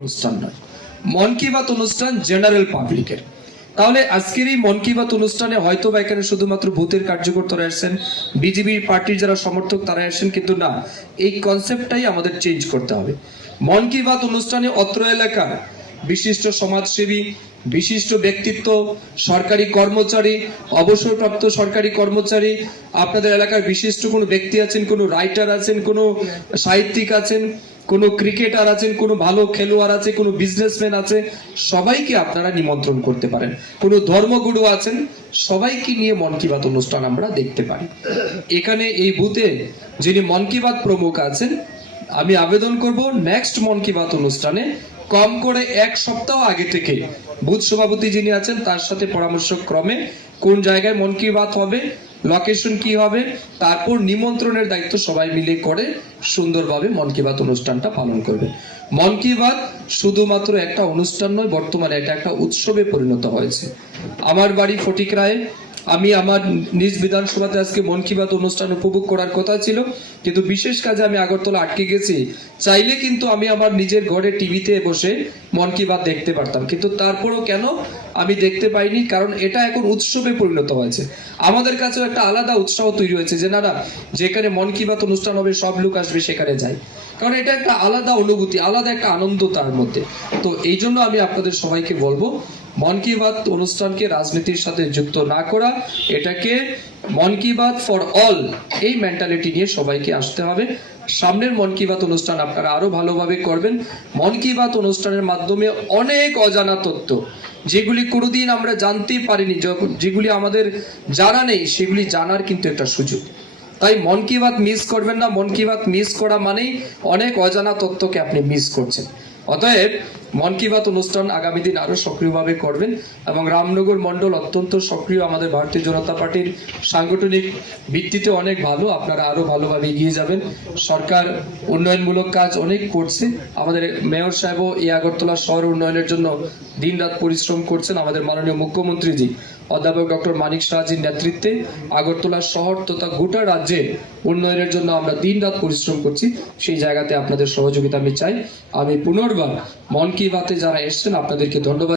অনুষ্ঠান নয়, মন কি বাত অনুষ্ঠান জেনারেল পাবলিকের। তাহলে আজকের এই মন কি বাত অনুষ্ঠানে হয়তো বা এখানে শুধুমাত্র ভূতের কার্যকর্তারা আসছেন, বিজেপি পার্টির যারা সমর্থক তারা আসছেন, কিন্তু না, এই কনসেপ্টটাই আমাদের চেঞ্জ করতে হবে। মন কি বাত অনুষ্ঠানে অত্র এলাকার বিশিষ্ট সমাজসেবী, বিশিষ্ট ব্যক্তিত্ব, সরকারি কর্মচারী, অবসরপ্রাপ্ত সরকারি কর্মচারী, আপনাদের এলাকার বিশিষ্ট কোনো ব্যক্তি আছেন, কোনো রাইটার আছেন, কোনো সাহিত্যিক আছেন, কোনো ক্রিকেটার আছেন, কোনো ভালো খেলোয়াড় আছে, কোনো বিজনেসম্যান আছে, সবাইকে আপনারা নিমন্ত্রণ করতে পারেন। কোনো ধর্মগুরু আছেন, সবাইকে নিয়ে মন কি বাত অনুষ্ঠান আমরা দেখতে পারি। এখানে এই বুথে যিনি মন কি বাত প্রমুখ আছেন, আমি আবেদন করব নেক্সট মন কি বাত অনুষ্ঠানে কম করে এক সপ্তাহ আগে থেকে বুথ সভাপতি যিনি আছেন তার সাথে পরামর্শ ক্রমে কোন জায়গায় মন কি বাত হবে, লোকেশন কি হবে, তারপর নিমন্ত্রণের দায়িত্ব সবাই মিলে করে সুন্দরভাবে মন কি বাত অনুষ্ঠানটা পালন করবে। মন কি বাত শুধুমাত্র একটা অনুষ্ঠান নয়, বর্তমানে এটা একটা উৎসবে পরিণত হয়েছে। আমার বাড়ি ফটিকরায়ে, আমি আমার নিজ বিধানসভাতে আজকে মন কি বাত অনুষ্ঠান উপভোগ করার কথা ছিল, কিন্তু বিশেষ কাজে আমি আগরতলা আটকে গেছি। চাইলে কিন্তু আমি আমার নিজের ঘরে টিভিতে বসে মন কি বাত দেখতে পারতাম, কিন্তু তারপরেও কেন আমি দেখতে পাইনি, কারণ এটা এখন উৎসবে পরিণত হয়েছে। আমাদের কাছেও একটা আলাদা উৎসাহ তৈরি হয়েছে যে না, যেখানে মন কি বাত অনুষ্ঠান হবে সব লোক আসবে, সেখানে যাই, কারণ এটা একটা আলাদা অনুভূতি, আলাদা একটা আনন্দ তার মধ্যে। তো এই জন্য আমি আপনাদের সবাইকে বলবো, মন কি বাত অনুষ্ঠানকে রাজনীতির সাথে যুক্ত না করা, এটাকে মন কি বাত ফর অল এই মেন্টালিটি নিয়ে সবাইকে আসতে হবে। সামনের মন কি বাত অনুষ্ঠান আপনারা আরো ভালোভাবে করবেন। মন কি বাত অনুষ্ঠানের মাধ্যমে অনেক অজানা তথ্য, যেগুলি কোনোদিন আমরা জানতেই পারিনি, যেগুলি আমাদের জানা নেই, সেগুলি জানার কিন্তু একটা সুযোগ। তাই মন কি বাত মিস করবেন না। মন কি বাত মিস করা মানেই অনেক অজানা তথ্যকে আপনি মিস করছেন। অতএব মন কি বাত অনুষ্ঠান আগামী দিন আরো সক্রিয়ভাবে করবেন। এবং রামনগর মন্ডল অত্যন্ত সক্রিয়, আমাদের ভারতীয় জনতা পার্টির সাংগঠনিক ভিত্তিতে অনেক ভালো, আপনারা আরো ভালোভাবে এগিয়ে যাবেন। সরকার উন্নয়নমূলক কাজ অনেক করছে, আমাদের মেয়র সাহেবও এই আগরতলা শহর উন্নয়নের জন্য দিনরাত পরিশ্রম করছেন। আমাদের মাননীয় মুখ্যমন্ত্রীজি অধ্যাপক ডক্টর মানিক সাহাজির নেতৃত্বে আগরতলা শহর তথা গোটা রাজ্যে উন্নয়নের জন্য আমরা দিনরাত পরিশ্রম করছি। সেই জায়গাতে আপনাদের সহযোগিতা আমি চাই। আমি পুনর্বার মন কি বাতে যারা এসছেন আপনাদেরকে ধন্যবাদ।